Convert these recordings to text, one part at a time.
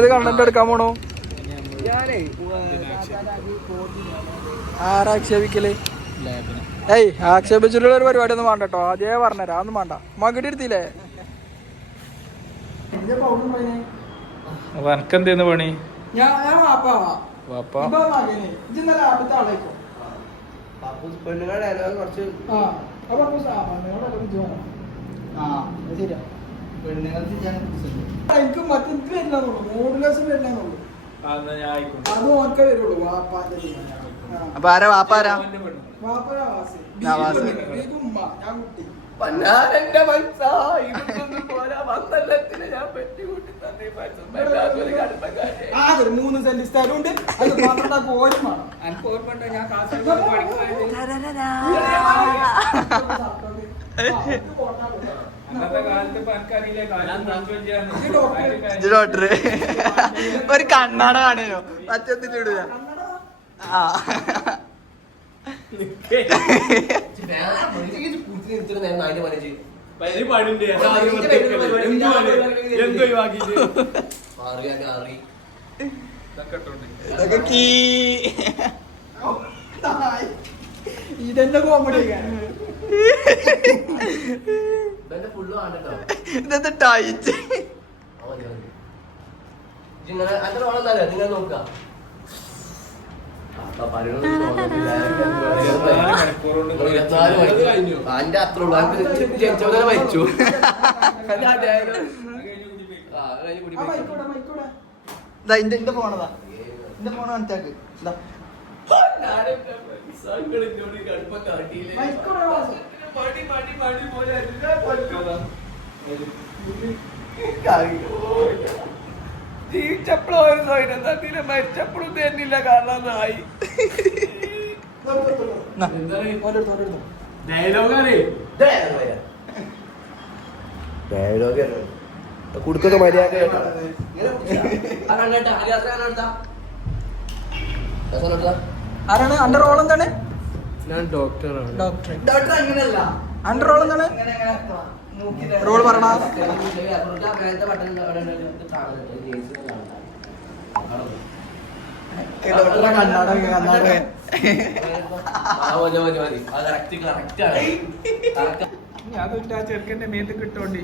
ഏത് കണ്ടന്റ് എടുക്കാൻ പോണോ? ആരാക്ഷേപിക്കല്? ഏയ് ആക്ഷേപിച്ചിട്ടുള്ള ഒരു പരിപാടി ഒന്നും വേണ്ട കേട്ടോ. ആദ്യമേ പറഞ്ഞുതരാം, അതൊന്നും വേണ്ട. മകടി എടുത്തില്ലേ? എനക്കെന്തേന്ന് പണി? അപ്പൊ ആരാ വാപ്പാരാ? മൂന്ന് സെന്റ് സ്ഥലമുണ്ട്. ഡോക്ടർ ഒരു കണ്ണാട കാണുമോ? പച്ചത്തിലിടുക. ഇതെന്റെ കോമഡി. ഇതെന്താ ടൈറ്റ്? നിങ്ങൾ നോക്കുക. അന്റെ അത്ര ജനിച്ചവരെ മരിച്ചു. ഇന്റെ ഫോണതാ, ഇന്റെ ഫോൺ മനസ്സിലാക്ക്. ജീവിച്ചപ്പോഴും സ്വൈരം മരിച്ചപ്പോഴും തരുന്നില്ല. കാരണം നായി കുടുക്കൊക്കെ മര്യാദ. ആരാണ് അന്റെ റോൾ? എന്താണ്? ഞാൻ ഡോക്ടറാണ്. ഡോക്ടർ അങ്ങനെയല്ല. അന്റെ റോൾ എന്താണ്? റോൾ പറഞ്ഞ ചെറുക്കന്റെ മേത്ത് കിട്ടോണ്ടി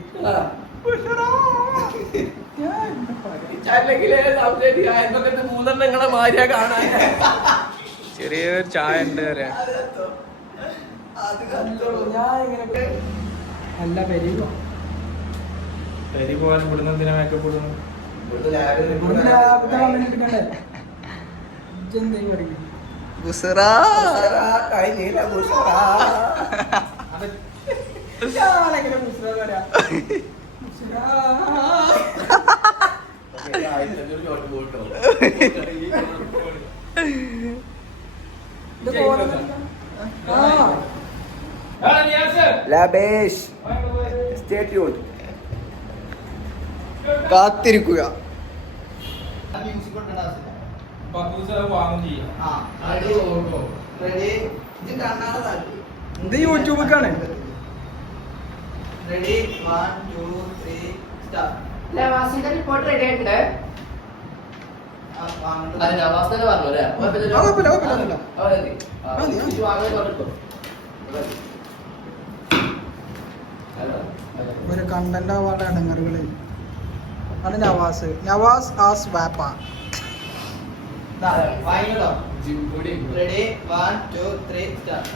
മൂന്നെണ്ണങ്ങളെ മാര്യ കാണാൻ ചെറിയൊരു ചായ ഉണ്ട്. അല്ല പെരി പോകാൻ ഇവിടുന്ന് എന്തിനാ മേക്കപ്പ് ഇടുന്നു? കാത്തിരിക്കുക. ഇത് യൂട്യൂബിലാണ്. റിപ്പോർട്ട് റെഡി ആയിട്ടുണ്ട്. ഒരു കണ്ടന്റ് ആവാണ്ട് ഇടങ്ങറുകള്. ആണ് നവാസ്. നവാസ് ആസ് വാപ്പ. Ready? 1, 2, 3, start.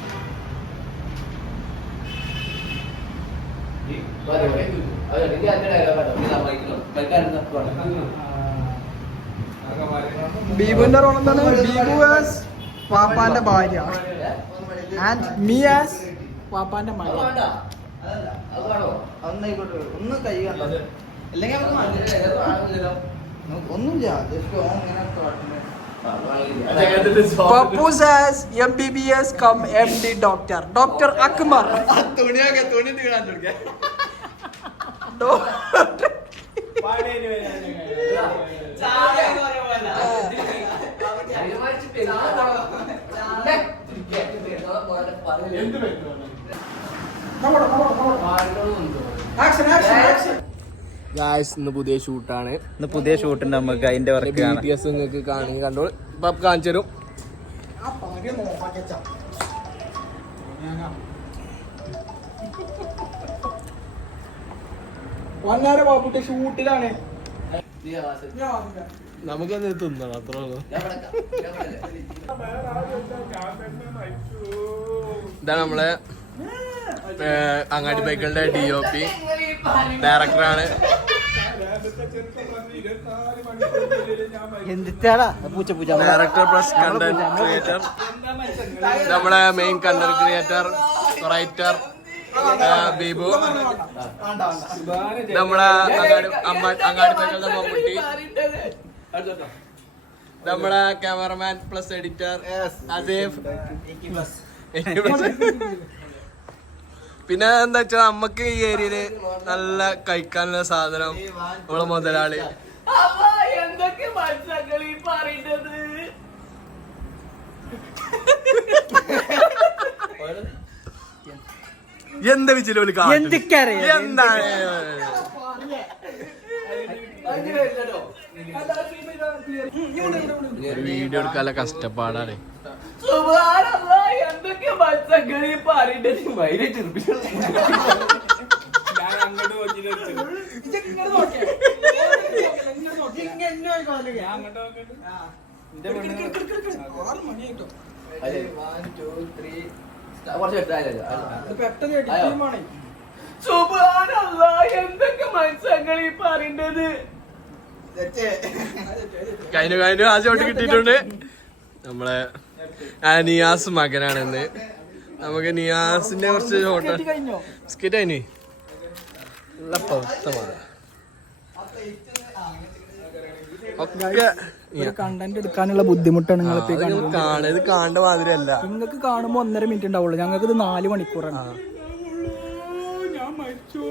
ബീബുവിന്റെ റോൾ എന്താണ്? ബീബു ആസ് വാപ്പാന്റെ ഭാര്യ ആൻഡ് മീ ആസ് വാപ്പാന്റെ മകൻ. ഒന്ന് കൈ കണ്ടത് അല്ലെങ്കിൽ ഒന്നുമില്ല. Papu says MBBS come MD doctor. Dr. Akmal. തുണി തീരാൻ തുടങ്ങിയ ഗായ്സ് ഇന്ന് പുതിയ ഷൂട്ടാണ്. ഇന്ന് പുതിയ ഷൂട്ടുണ്ട് നമുക്ക്. അതിന്റെ വർക്ക് BTS നിങ്ങൾക്ക് കണ്ടോൾ ഇപ്പൊ കാണിച്ചു തരും. ബാബുട്ടി ഷൂട്ടിലാണ്. നമുക്കത് തിന്നണം അത്ര ഇതാണ് നമ്മളെ അങ്ങാടി ബൈക്കുകളുടെ DOP ഡയറക്ടറാണ്. Director plus content creator. നമ്മളെ മെയിൻ കണ്ടന്റ് ക്രിയേറ്റർ റൈറ്റർ ബീബു. നമ്മളെ അങ്ങാടി ബൈക്കുകളുടെ മമ്മൂട്ടി. നമ്മളെ ക്യാമറമാൻ പ്ലസ് എഡിറ്റർ അസീഫ്. പിന്നെ എന്താ വെച്ചാ നമ്മക്ക് ഈ ഏരിയയില് നല്ല കഴിക്കാനുള്ള സാധനം നമ്മളെ മുതലാളി. എന്തൊക്കെ മനസ്സങ്ങൾ ഈ പറയുന്നത്? എന്താ വിചാരം എന്താണ് വീഡിയോ എടുക്കാനുള്ള കഷ്ടപ്പാടാണ്. എന്തൊക്കെ മനസ്സങ്ങൾ ഈ പറയുന്നത്? വൈര ചെറുപ്പിച്ചു എന്തൊക്കെ മനസ്സങ്ങൾ ഈ പറയുന്നത്? കഴിഞ്ഞ ആദ്യമായിട്ട് കിട്ടിയിട്ടുണ്ട്. നമ്മളെ നിയാസ് മകനാണെന്ന്. നമുക്ക് നിയാസിന്റെ കുറച്ച് ഫോട്ടോ സ്കിറ്റ് അതിന് നല്ല പൗത്തമാണ് ഒക്കെ. കണ്ടന്റ് എടുക്കാനുള്ള ബുദ്ധിമുട്ടാണ് ഇത് കാണേണ്ട മാതിരിയല്ല. നിങ്ങൾക്ക് കാണുമ്പോ 1.5 മിനിറ്റ് ഉണ്ടാവുള്ളൂ, ഞങ്ങൾക്ക് ഇത് 4 മണിക്കൂറാണ്. ഞാൻ മരിച്ചു.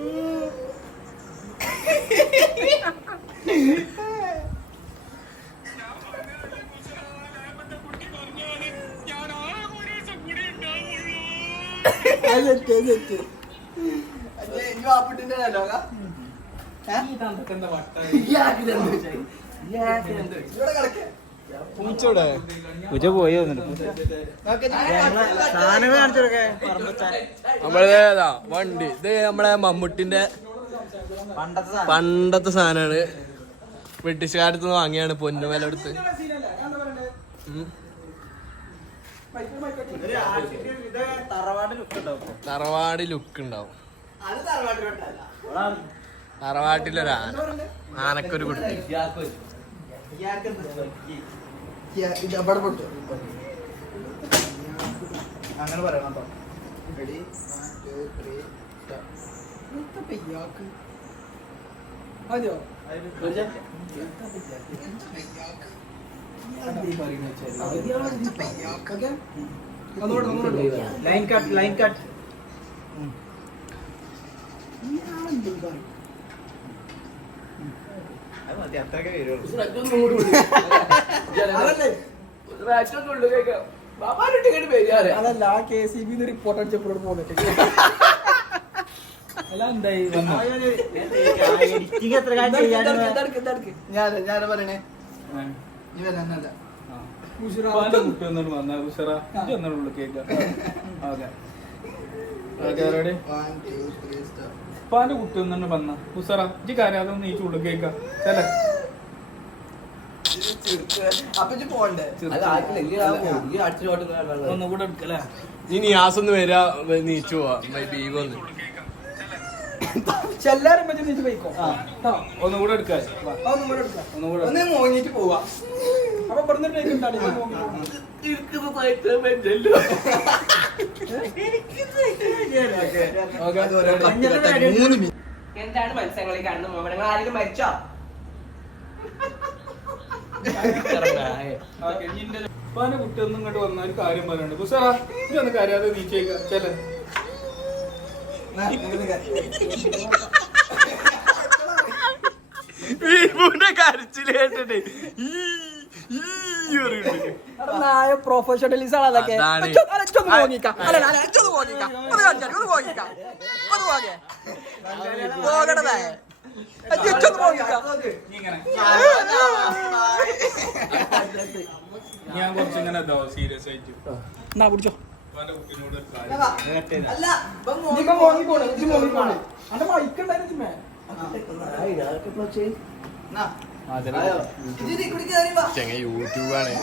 പോയോ നമ്മളേതാ വണ്ടി ഇത് നമ്മളെ മമ്മൂട്ടിന്റെ പണ്ടത്തെ സാധനമാണ്. ബ്രിട്ടീഷുകാരത്ത് നിന്ന് വാങ്ങിയാണ് പൊന്നുവില എടുത്ത്. തറവാട് ലുക്ക് ഉണ്ടാവും. തറവാട്ടിലൊരാന, ആനക്കൊരു കുട്ടി. അങ്ങനെ പറയണം. അതെയോ ലൈൻ കട്ട് ലൈൻ കട്ട്. അത്രയൊക്കെ വരുള്ളൂ. അതല്ല, ആ KCB റിപ്പോർട്ട് അടിച്ചപ്പോഴും പോന്നിട്ട് ഞാൻ പറയണേ പാന്റെ കുട്ടി ഒന്നെ വന്ന ഉസറ ഇജ്ജ് കാര്യാതെ നീ ചൂട് കേക്ക ചില ഒന്നുകൂടെ എടുക്കല്ലേ. നീ നിയാസൊന്ന് വരാ നീച്ചു പോവാ ബീവൊന്ന് ചെല്ലാരും നീച്ച് പോയിക്കോ. ഒന്നുകൂടെ എടുക്കാൻ ഒന്ന് മോങ്ങിട്ട് പോവാ. അപ്പൊ ഇവിടുന്ന് എന്താണ് മത്സ്യങ്ങളെ കാണുന്ന മോഹനങ്ങൾ? ആരെങ്കിലും മരിച്ചോ? ഉപ്പാന്റെ കുട്ടി ഒന്നും ഇങ്ങോട്ട് വന്ന ഒരു കാര്യം പറയാനുണ്ട്. കുസാറാ ഇതൊന്ന് കാര്യാതെ നീച്ചേക്ക ചെല കരച്ചില് കേട്ടിട്ട് പ്രൊഫഷണലിസ്റ്റ് ആണ് അതൊക്കെ. ഞാൻ കുറച്ചിങ്ങനെ സീരിയസ് ആയിട്ട് എന്നാ പിടിച്ചോ അവന്റെ കുട്ടീനോട് ഒരു കാര്യം അന്റെ മൈക്കുണ്ടായിരുന്നു ചെങ്ങ യൂട്യൂബാണ്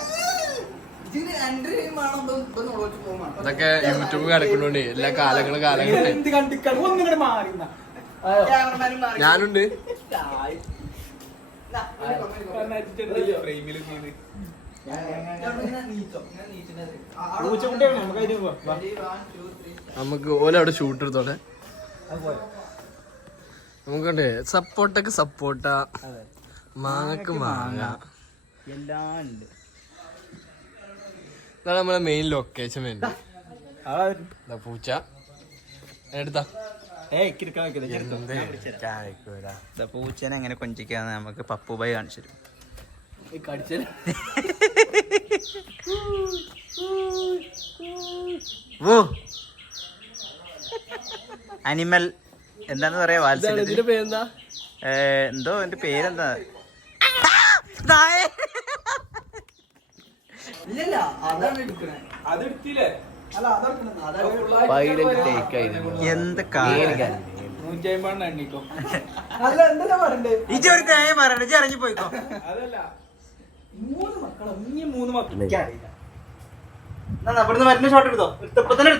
ഇതൊക്കെ യൂട്യൂബ് കിടക്കണോണ്ട് എല്ലാ കാലങ്ങളും എന്ത് കണ്ടിക്കാണ് ഒന്നിങ്ങോട്ട് മാറിന്ന ഞാനുണ്ട് ഫ്രെയിമിൽ നമുക്ക് ഓലവിടെ ഷൂട്ട് എടുത്തോടെ നമുക്കുണ്ട് സപ്പോർട്ടൊക്കെ സപ്പോർട്ടാ മാങ്ങക്ക് മാങ്ങ എല്ലാം ഉണ്ട്. ഇതാണ് നമ്മളെ മെയിൻ ലൊക്കേഷൻ വേണ്ടി പൂച്ച എടുത്താ പൂച്ചനെ എങ്ങനെ കൊഞ്ചിക്കാന്ന് നമുക്ക് പപ്പുബായി കാണിച്ചു തരും. അനിമൽ എന്താന്ന് പറയാ വാത്സല്യത്തിന് പേരെന്താ എന്തോ എന്റെ പേരെന്താ എന്ത് അല്ല എന്താ പറയണ്ടേ ഇതൊരു ന്യായം പറയണ്ട, ഇജ്ജ് ഇറങ്ങി പോയിക്കോ. അതല്ല 3 മക്കളോ 3 മക്കൾ ഇവിടുന്ന് വരുന്ന ഷോട്ട് എടുത്തോ, ഇപ്പൊ തന്നെ എടുത്തോ.